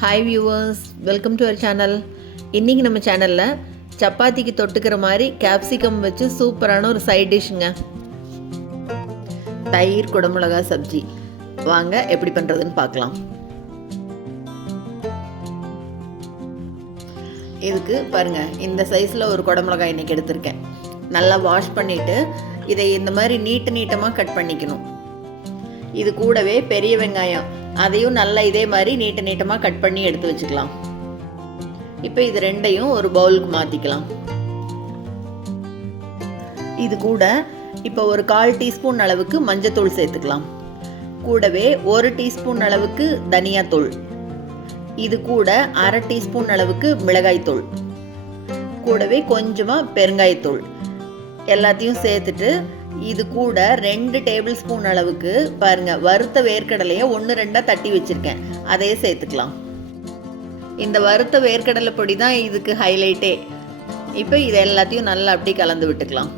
Hi viewers, welcome to our channel. இன்றைக்கி நம்ம சேனலில் சப்பாத்திக்கு தொட்டுக்கிற மாதிரி கேப்சிகம் வச்சு சூப்பரான ஒரு சைட் டிஷ்ஷுங்க, தயிர் குடமிளகா சப்ஜி. வாங்க எப்படி பண்ணுறதுன்னு பார்க்கலாம். இதுக்கு பாருங்கள், இந்த சைஸில் ஒரு குடமிளகாய் இன்றைக்கி எடுத்திருக்கேன். நல்லா வாஷ் பண்ணிவிட்டு இதை இந்த மாதிரி நீட்டமாக கட் பண்ணிக்கணும். இது கூடவே பெரிய வெங்காயம், அதையும் நல்லா இதே மாதிரி நீட்டமாக கட் பண்ணி எடுத்து வச்சுக்கலாம். இப்போ இது ரெண்டையும் ஒரு பவுலுக்கு மாற்றிக்கலாம். இது கூட இப்போ ஒரு 1/4 டீஸ்பூன் அளவுக்கு மஞ்சத்தூள் சேர்த்துக்கலாம். கூடவே 1 டீஸ்பூன் அளவுக்கு தனியாத்தூள், இது கூட 1/2 டீஸ்பூன் அளவுக்கு மிளகாய்த்தூள், கூடவே கொஞ்சமாக பெருங்காயத்தூள் எல்லாத்தையும் சேர்த்துட்டு இது கூட 2 டேபிள் ஸ்பூன் அளவுக்கு பாருங்கள் வறுத்த வேர்க்கடலையை 1-2 தட்டி வச்சுருக்கேன், அதையே சேர்த்துக்கலாம். இந்த வறுத்த வேர்க்கடலை பொடி தான் இதுக்கு ஹைலைட்டே. இப்போ இது எல்லாத்தையும் நல்லா அப்படி கலந்து விட்டுக்கலாம்.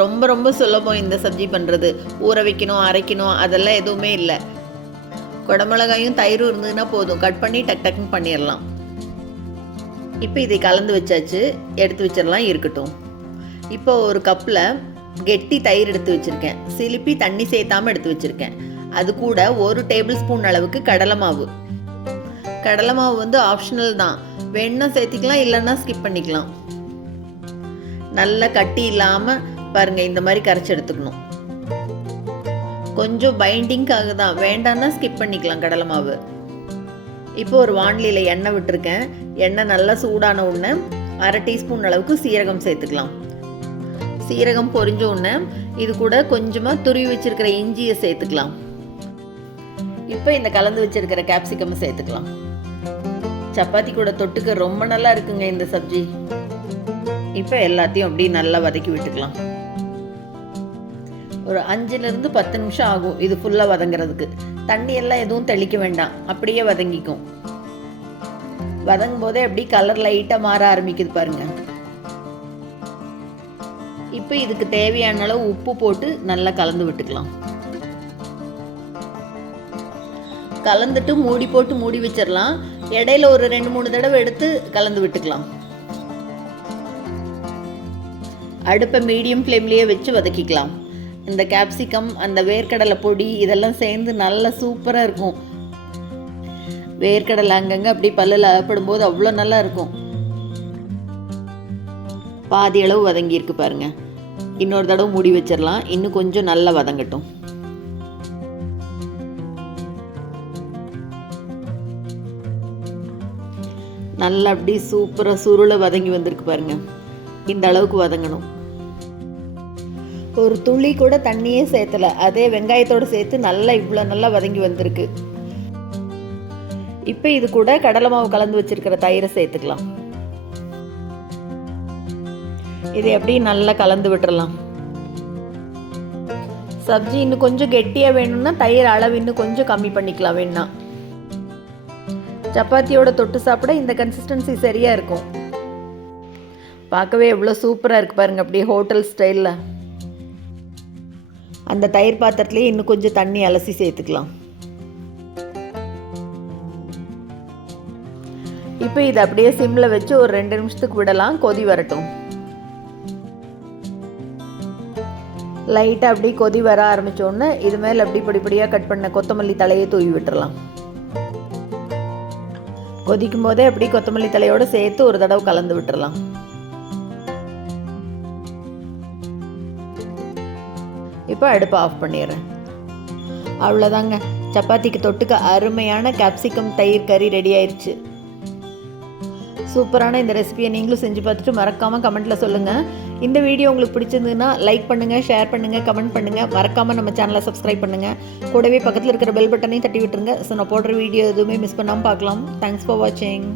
ரொம்ப சுலபம் இந்த சப்ஜி பண்ணுறது. ஊற வைக்கணும், அரைக்கணும் அதெல்லாம் எதுவுமே இல்லை. குடமிளகாயும் தயிரும் இருந்ததுன்னா போதும், கட் பண்ணி டக்குன்னு பண்ணிடலாம். இப்போ இதை கலந்து வச்சாச்சு, எடுத்து வச்சிடலாம் இருக்கட்டும். இப்போ ஒரு கப்பில் கெட்டி தயிர் எடுத்து வச்சுருக்கேன், சிலிப்பி தண்ணி சேர்த்தாமல் எடுத்து வச்சுருக்கேன். அது கூட 1 டேபிள் ஸ்பூன் அளவுக்கு கடலை மாவு. கடலை மாவு வந்து ஆப்ஷனல் தான், வேணுன்னா சேர்த்திக்கலாம், இல்லைன்னா ஸ்கிப் பண்ணிக்கலாம். நல்லா கட்டி இல்லாமல் பாருங்கள் இந்த மாதிரி கரைச்சி எடுத்துக்கணும். கொஞ்சம் பைண்டிங்காக தான், வேண்டான்னா ஸ்கிப் பண்ணிக்கலாம் கடலை மாவு. இப்போ ஒரு வாணலியில் எண்ணெய் விட்டுருக்கேன். எண்ணெய் நல்லா சூடான உடனே 1/2 டீஸ்பூன் அளவுக்கு சீரகம் சேர்த்துக்கலாம். சீரகம் பொரிஞ்ச உடனே இது கூட கொஞ்சமாக துருவி வச்சிருக்கிற இஞ்சியை சேர்த்துக்கலாம். இப்போ இந்த கலந்து வச்சிருக்கிற கேப்சிகம் சேர்த்துக்கலாம். சப்பாத்தி கூட தொட்டுக்க ரொம்ப நல்லா இருக்குங்க இந்த சப்ஜி. இப்போ எல்லாத்தையும் அப்படி நல்லா வதக்கி விட்டுக்கலாம். ஒரு 5லிருந்து 10 நிமிஷம் ஆகும் இது ஃபுல்லாக வதங்கிறதுக்கு. தண்ணி எல்லாம் எதுவும் தெளிக்க வேண்டாம், அப்படியே வதங்கிக்கும். வதங்கும் போதே அப்படி கலர் லைட்டாக மாற ஆரம்பிக்குது பாருங்க. இப்போ இதுக்கு தேவையான அளவு உப்பு போட்டு நல்லா கலந்து விட்டுக்கலாம். கலந்துட்டு மூடி போட்டு மூடி வச்சிடலாம். இடையில ஒரு 2-3 தடவை எடுத்து கலந்து விட்டுக்கலாம். அடுப்பை மீடியம் ஃப்ளேம்லேயே வச்சு வதக்கிக்கலாம். இந்த கேப்சிகம், அந்த வேர்க்கடலை பொடி இதெல்லாம் சேர்ந்து நல்லா சூப்பராக இருக்கும். வேர்க்கடலை அங்கங்கே அப்படி பல்லில் அகப்படும் போது அவ்வளோ நல்லா இருக்கும். பாதி அளவு வதங்கியிருக்கு பாருங்க. இன்னொரு தடவை மூடி வச்சிடலாம், இன்னும் கொஞ்சம் நல்லா வதங்கட்டும். நல்லா அப்படி சூப்பராக சுருளை வதங்கி வந்திருக்கு பாருங்க. இந்த அளவுக்கு வதங்கணும். ஒரு துளி கூட தண்ணியே சேர்த்தலை, அதே வெங்காயத்தோடு சேர்த்து நல்லா இவ்வளோ நல்லா வதங்கி வந்திருக்கு. இப்போ இது கூட கடலை மாவு கலந்து வச்சிருக்கிற தயிரை சேர்த்துக்கலாம். இதை எப்படி நல்லா கலந்து விட்டுறலாம். சப்ஜி இன்னும் கொஞ்சம் கெட்டியாக வேணும்னா தயிர் அளவு இன்னும் கொஞ்சம் கம்மி பண்ணிக்கலாம் வேணா. சப்பாத்தியோட தொட்டு சாப்பிட இந்த கன்சிஸ்டன்சி சரியாக இருக்கும். பார்க்கவே எவ்வளோ சூப்பராக இருக்குது பாருங்கள், அப்படியே ஹோட்டல் ஸ்டைலில். அந்த தயிர் பாத்திரத்துலேயே இன்னும் கொஞ்சம் தண்ணி அலசி சேர்த்துக்கலாம். இப்போ இதை அப்படியே சிம்மில் வச்சு ஒரு 2 நிமிஷத்துக்கு விடலாம், கொதி வரட்டும். லைட்டாக அப்படி கொதி வர ஆரம்பித்தோடனே இது மேலே அப்படி படிப்படியாக கட் பண்ண கொத்தமல்லி தலையை தூவி விட்டுறலாம். கொதிக்கும் போதே அப்படி கொத்தமல்லி தலையோடு சேர்த்து ஒரு தடவை கலந்து விட்டுறலாம். இப்போ அடுப்பை ஆஃப் பண்ணிடுறேன். அவ்வளோதாங்க, சப்பாத்திக்கு தொட்டுக்க அருமையான கேப்சிகம் தயிர் கறி ரெடி ஆயிடுச்சு. சூப்பரான இந்த ரெசிபியை நீங்களும் செஞ்சு பார்த்துட்டு மறக்காமல் கமெண்ட்டில் சொல்லுங்கள். இந்த வீடியோ உங்களுக்கு பிடிச்சிருந்ததுன்னா லைக் பண்ணுங்கள், ஷேர் பண்ணுங்கள், கமெண்ட் பண்ணுங்கள். மறக்காமல் நம்ம சேனலை சப்ஸ்கிரைப் பண்ணுங்கள். கூடவே பக்கத்தில் இருக்கிற பெல் பட்டனையும் தட்டி விட்டுருங்க. ஸோ நான் போடுற வீடியோ எதுவுமே மிஸ் பண்ணாமல் பார்க்கலாம். தேங்க்ஸ் ஃபார் வாட்சிங்.